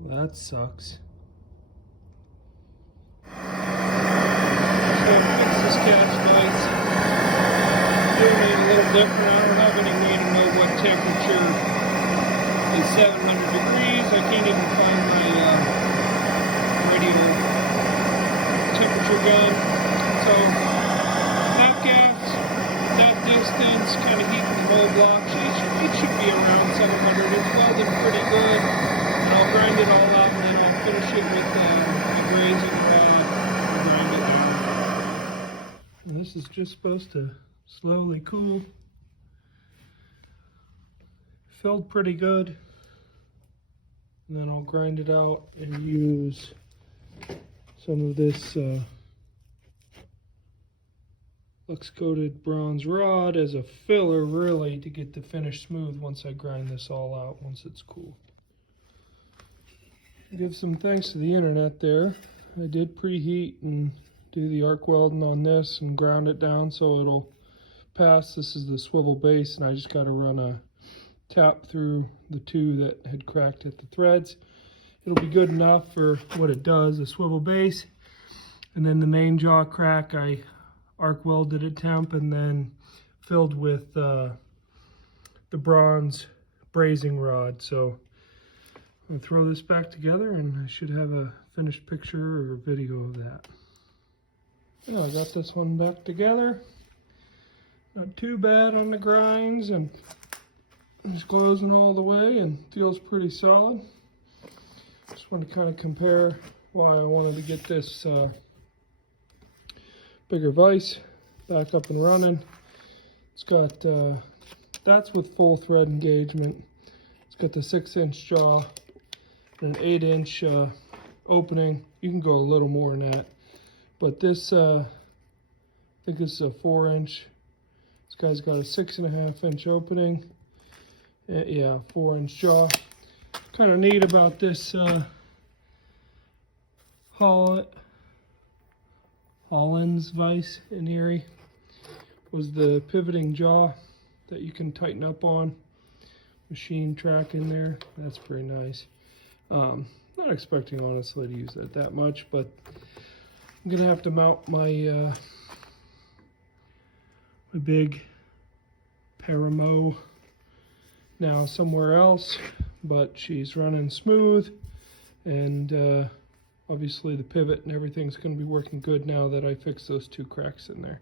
Well, that sucks. So fix this catch lights. Doing it a little different. I don't have any way to know what temperature is 700 degrees. I can't even find my radiator temperature gun. So that gas, that distance, kind of heating the whole block. It should be around 700. It's welded pretty good. And I'll grind it all out and then I'll finish it with a grazing rod and grind it down. And this is just supposed to slowly cool. Filled pretty good. And then I'll grind it out and use some of this Lux-coated bronze rod as a filler, really, to get the finish smooth once I grind this all out, once it's cool. Give some thanks to the internet there. I did preheat and do the arc welding on this and ground it down so it'll pass. This is the swivel base, and I just got to run a tap through the two that had cracked at the threads. It'll be good enough for what it does, the swivel base. And then the main jaw crack, I arc welded at temp and then filled with the bronze brazing rod. So I'm gonna throw this back together and I should have a finished picture or video of that. Yeah, I got this one back together. Not too bad on the grinds, and it's closing all the way and feels pretty solid. Just want to kind of compare why I wanted to get this bigger vise back up and running. It's got, that's with full thread engagement. It's got the 6-inch jaw and an 8-inch opening. You can go a little more than that. But this, I think this is a 4-inch. This guy's got a 6.5-inch opening. Yeah, 4-inch jaw. Kind of neat about this Holland's vise in Erie was the pivoting jaw that you can tighten up on. Machine track in there. That's pretty nice. Not expecting, honestly, to use it that much, but I'm gonna have to mount my my big Paramo now somewhere else, but she's running smooth, and obviously the pivot and everything's going to be working good now that I fixed those two cracks in there.